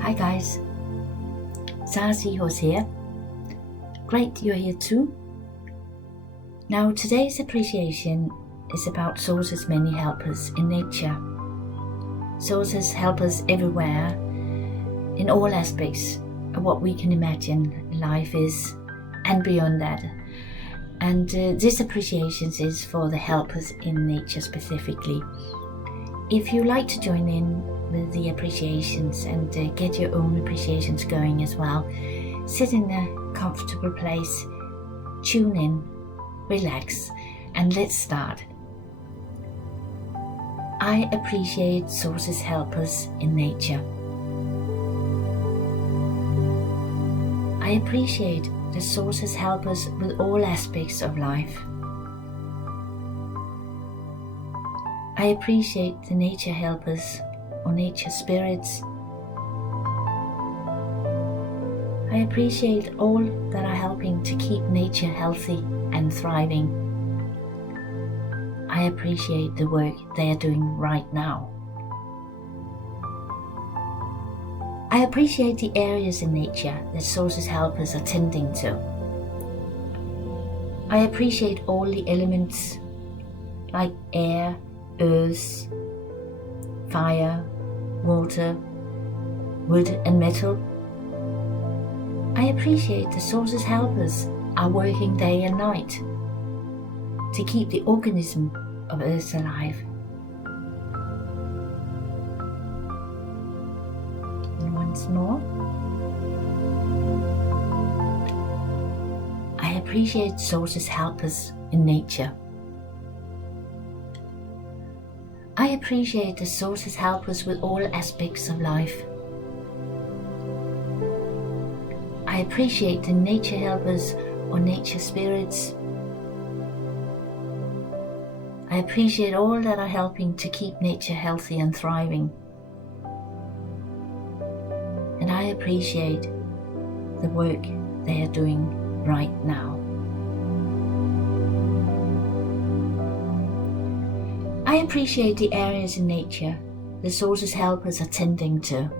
Hi guys, Zarah Zeahorse here. Great you're here too. Now today's appreciation is about sources many helpers in nature. Sources help us everywhere, in all aspects of what we can imagine life is and beyond that. And this appreciation is for the helpers in nature specifically. If you like to join in with the appreciations and get your own appreciations going as well, sit in a comfortable place, tune in, relax, and let's start. I appreciate sources helpers in nature. I appreciate the sources helpers with all aspects of life. I appreciate the nature helpers or nature spirits. I appreciate all that are helping to keep nature healthy and thriving. I appreciate the work they are doing right now. I appreciate the areas in nature that sources helpers are tending to. I appreciate all the elements like air, earth, fire, water, wood and metal. I appreciate the sources helpers are working day and night to keep the organism of Earth alive. And once more, I appreciate sources helpers in nature. I appreciate the sources helpers with all aspects of life. I appreciate the nature helpers or nature spirits. I appreciate all that are helping to keep nature healthy and thriving. And I appreciate the work they are doing right now. I appreciate the areas in nature the sources helpers are tending to.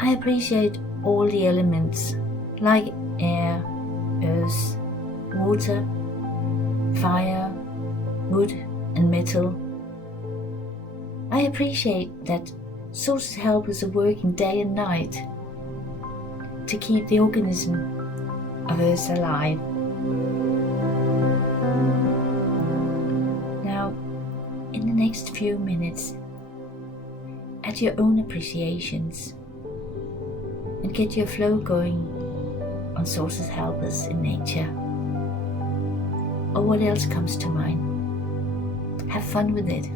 I appreciate all the elements like air, earth, water, fire, wood and metal. I appreciate that sources helpers are working day and night to keep the organism of Earth alive. Now, in the next few minutes, add your own appreciations and get your flow going on sources helpers in nature, or what else comes to mind. Have fun with it.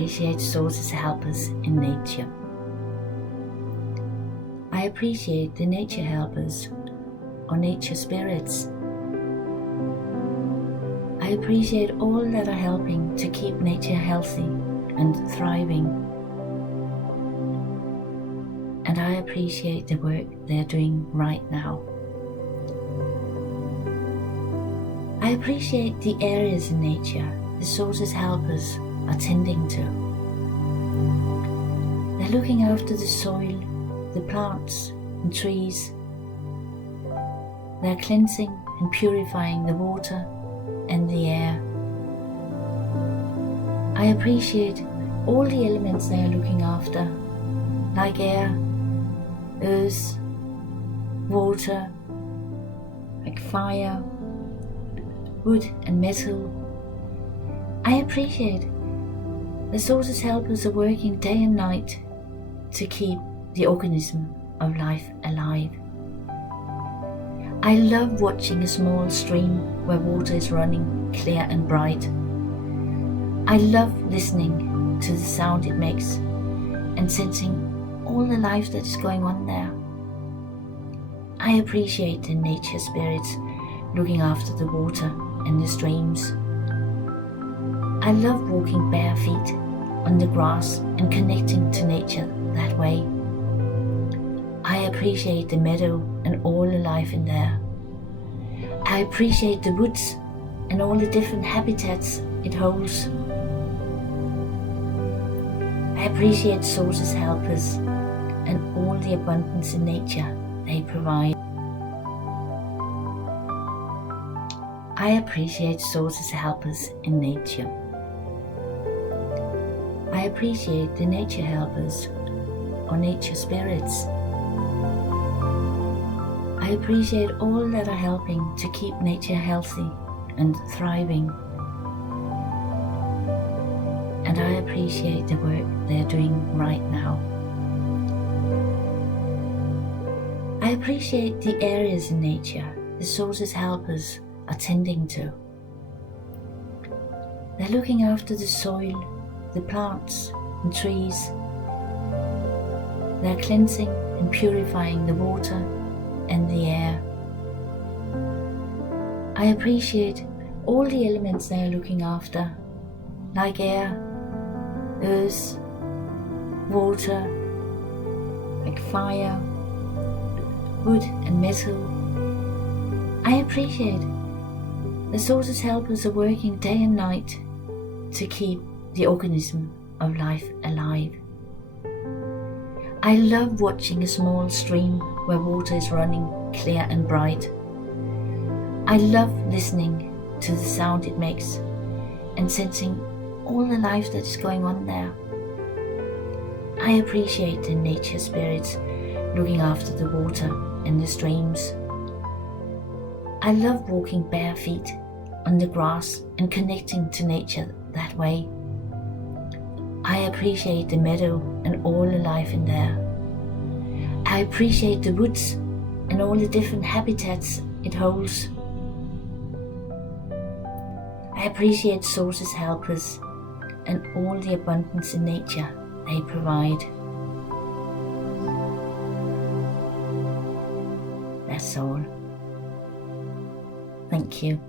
appreciate sources helpers in nature. I appreciate the nature helpers or nature spirits. I appreciate all that are helping to keep nature healthy and thriving. And I appreciate the work they're doing right now. I appreciate the areas in nature the sources helpers are tending to. They're looking after the soil, the plants and trees. They're cleansing and purifying the water and the air. I appreciate all the elements they are looking after, like air, earth, water, like fire, wood and metal. I appreciate the sources helpers are working day and night to keep the organism of life alive. I love watching a small stream where water is running clear and bright. I love listening to the sound it makes and sensing all the life that is going on there. I appreciate the nature spirits looking after the water and the streams. I love walking bare feet on the grass and connecting to nature that way. I appreciate the meadow and all the life in there. I appreciate the woods and all the different habitats it holds. I appreciate sources helpers and all the abundance in nature they provide. I appreciate sources helpers in nature. I appreciate the nature helpers or nature spirits. I appreciate all that are helping to keep nature healthy and thriving. And I appreciate the work they're doing right now. I appreciate the areas in nature the sources helpers are tending to. They're looking after the soil, the plants and trees. They're cleansing and purifying the water and the air. I appreciate all the elements they are looking after, like air, earth, water, like fire, wood and metal. I appreciate the sources helpers are working day and night to keep the organism of life alive. I love watching a small stream where water is running clear and bright. I love listening to the sound it makes and sensing all the life that is going on there. I appreciate the nature spirits looking after the water and the streams. I love walking bare feet on the grass and connecting to nature that way. I appreciate the meadow and all the life in there. I appreciate the woods and all the different habitats it holds. I appreciate sources helpers and all the abundance in nature they provide. That's all. Thank you.